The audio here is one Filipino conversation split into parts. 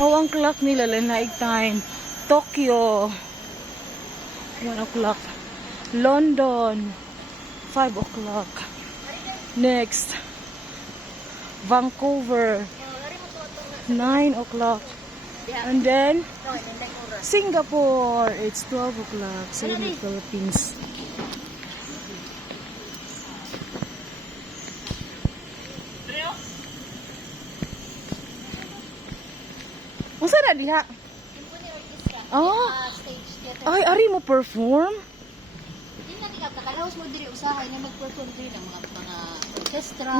Oh, ang clock nila night time. Tokyo 1 o'clock. London 5 o'clock. Next Vancouver 9 o'clock. And then Singapore, it's 12 o'clock. Same with Philippines. Unsa na diha? Oh. Ay, ari mo perform? Hindi na diha kakalaos mo diri usahay nga mag-perform diri ng mga orchestra,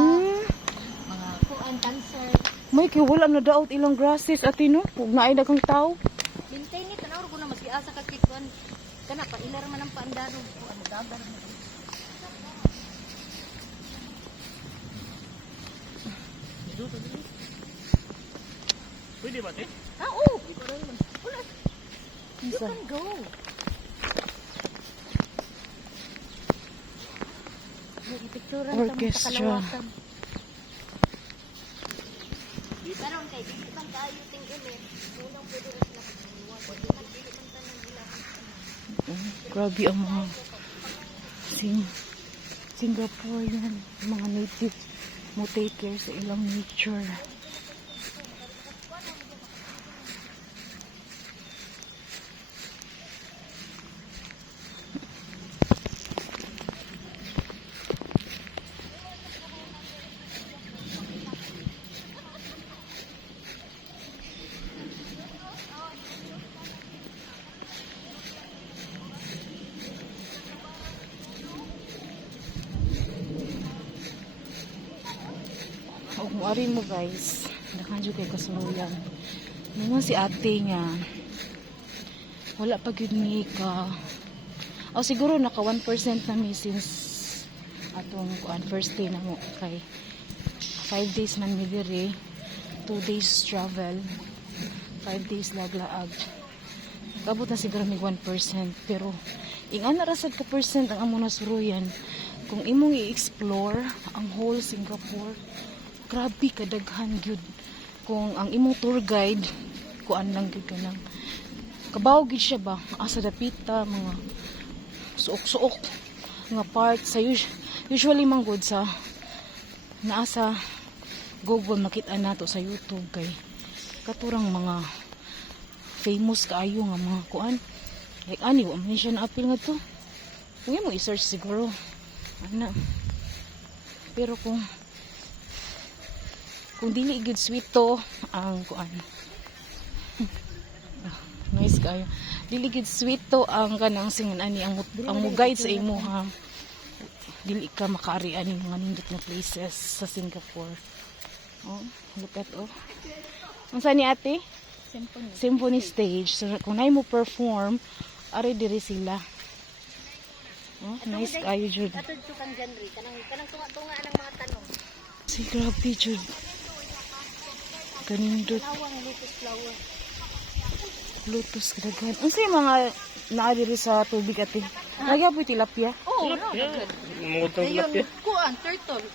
mga kuan dancer. May kay wala na daot ilang grasses ati no. Kung naay daghang tao. Bintay ni tanaw ko na mas giasa ka kikuan. Kana pa ilar man ang paandaro ko ano dagar. Pwede ba, te? Oo. Wala. You Unsa? can go. Picturean Orchestra. Karon kay dili man kaayo tingin eh. Unang pwede ra sila magbuhat. Pwede man dili man tanan nila. Grabe ang mga Singaporean, mga native mo take care sa ilang nature. Kung ari mo guys, dakan jud kay kasuruyan. Naman si ate nga wala pa gyud mi ka. O siguro naka 1% na mi since atong first day na mo kay 5 days man mi diri, 2 days travel, 5 days laglaag. Kabot na siguro mig 1%, pero ingan na ra sad ka percent ang amo nasuruyan kung imong i-explore ang whole Singapore. Grabe kadaghan gyud kung ang imong tour guide kuan lang gyud kanang kabaw gyud siya ba asa dapita mga suok-suok nga part sa usually man gud sa naasa Google makita nato sa YouTube kay katurang mga famous kaayo nga mga kuan like ani wa man siya na appeal nga to kung mo i-search siguro ana pero kung dili good sweet to ang kuan nice kayo dili good sweet to ang kanang singan ani ang mo guide sa imo ha dili ka makaari ani mga nindot na places sa Singapore. Oh look at unsa ni ate symphony stage so kung nay mo perform ari diri sila. Oh nice kayo jud Katod to kang genre kanang tunga-tunga ang mga tanong. si grabe jud kanindot Lawang lotus flower. lotus kadaghan. Unsay mga naa diri sa tubig ate? Lagi po tilapia. Oh, no. Mungutong tilapia. Kuan turtle.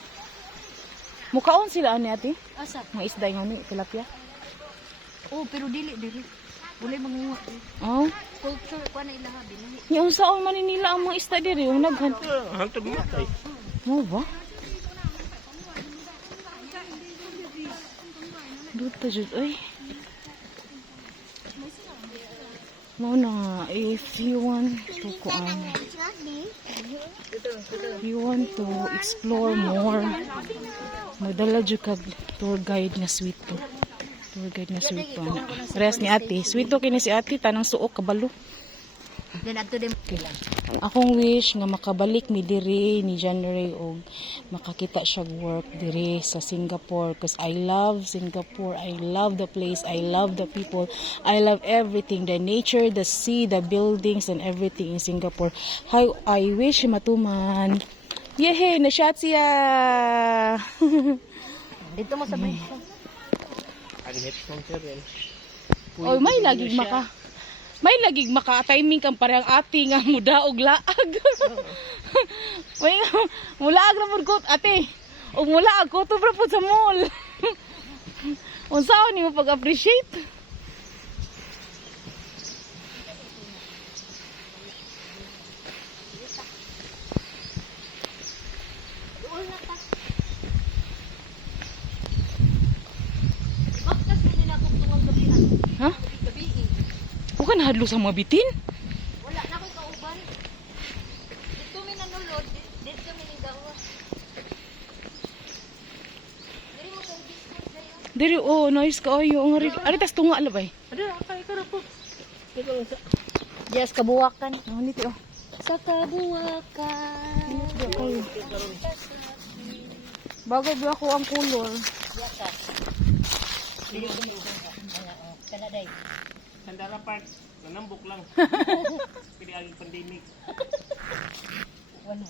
Mukaon sila ani ate? Asa? Mga isda ngani tilapia. Oh, pero dili. Wala mangunga. Oh. Culture kuan na ilaha dinhi. Ni unsaon man nila ang mga isda diri unaghan. Hantod matay. Mo ba? Duta jud oy. Mo na if you want to explore more magdala jud kag tour guide na sweet to. Tour guide na sweet to na. Rest ni ate. Sweet to kini si ate tanang suok kabalo. Then ato din Akong wish nga makabalik mi diri ni January og makakita siya work diri sa Singapore because I love Singapore. I love the place. I love the people. I love everything. The nature, the sea, the buildings and everything in Singapore. I wish matuman. Yehe, na-shot siya. dito mo sa bridge. Ang headphone sir yan. Oy, may lagig maka-timing kang parang ati nga muda og laag. May mulaag na pud ate. Og mulaag ko to pud sa mall. Unsaon nimo pag-appreciate? man hadlo sa mga bitin. Wala na ko'y kauban. Dito mi nanulod, dito mi nigawa. Diri mo service mo dayo. Diri oh, nice kaayo ang ari tas tunga labay. Ada kay karapot. Ito lang sa. Yes, kabuwakan. Oh, niti oh. Sa kabuwakan. Okay. Bagay ba ako ang color? Yaka. Kanaday. Sandara Park. Nanambok lang. Pili aging pandemic. Walo.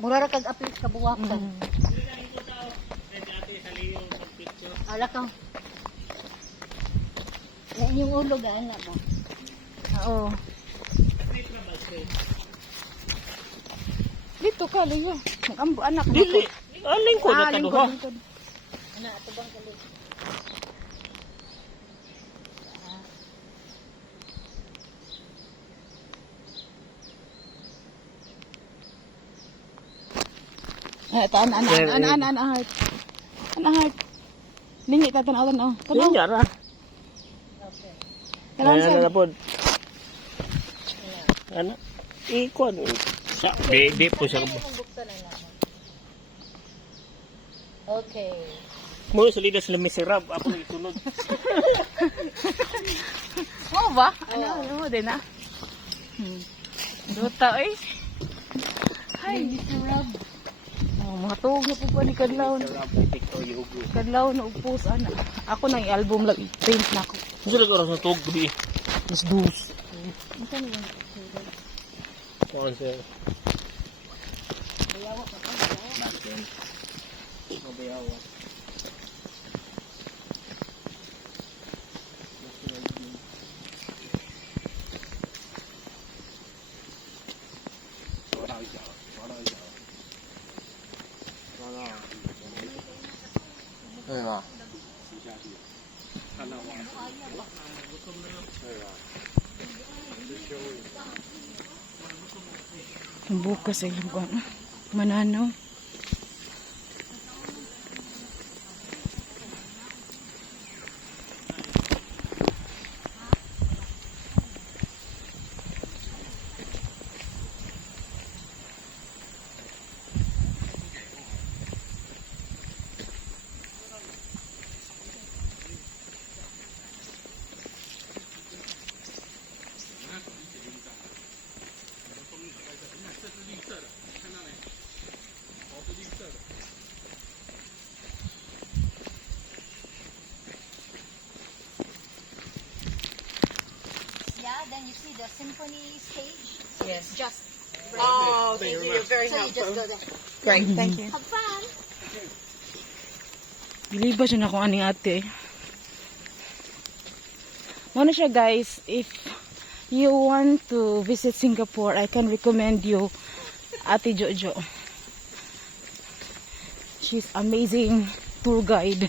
Mura ra kag apil kabuwakan. Ala ka. Yan yung ulo gana mo. Oo. Dito ka, Leo. Ang anak mo. Dili. Aling ko na lingkod, taduha. lingkod. Ana ato bang kalit. Ito, ana heart. Ana heart. Lingi ta tanaw tanaw. Ano Tanaw. yara? Okay. Kailangan Ano sa. na pod? Ano? Ikon. Sa di po siya. Okay. Mo sa lidas na miserab ako itunod. Oo ba? Ano mo din ah. Duta eh. Hi. Mr. Rob. Oh, mga tuog na po pa ni Kadlaw. Miserab TikTok yugo. Kadlaw na upos ana. Ako nang i-album lang i-print na ako. Sila oras na tug di. Mas dus. Ito na yung Kuan sa. bayawa pa ka. Natin. Mabayawa. Ay ba? Bukas ay lang ko. Mananaw. Yeah, then you see the symphony stage. Yes. Just Oh, thank you. You're very so you just go there. Great, thank you. Have fun. Biliba siya na kung aning ate. Muna siya guys, if you want to visit Singapore, I can recommend you Ate Jojo. She's amazing tour guide.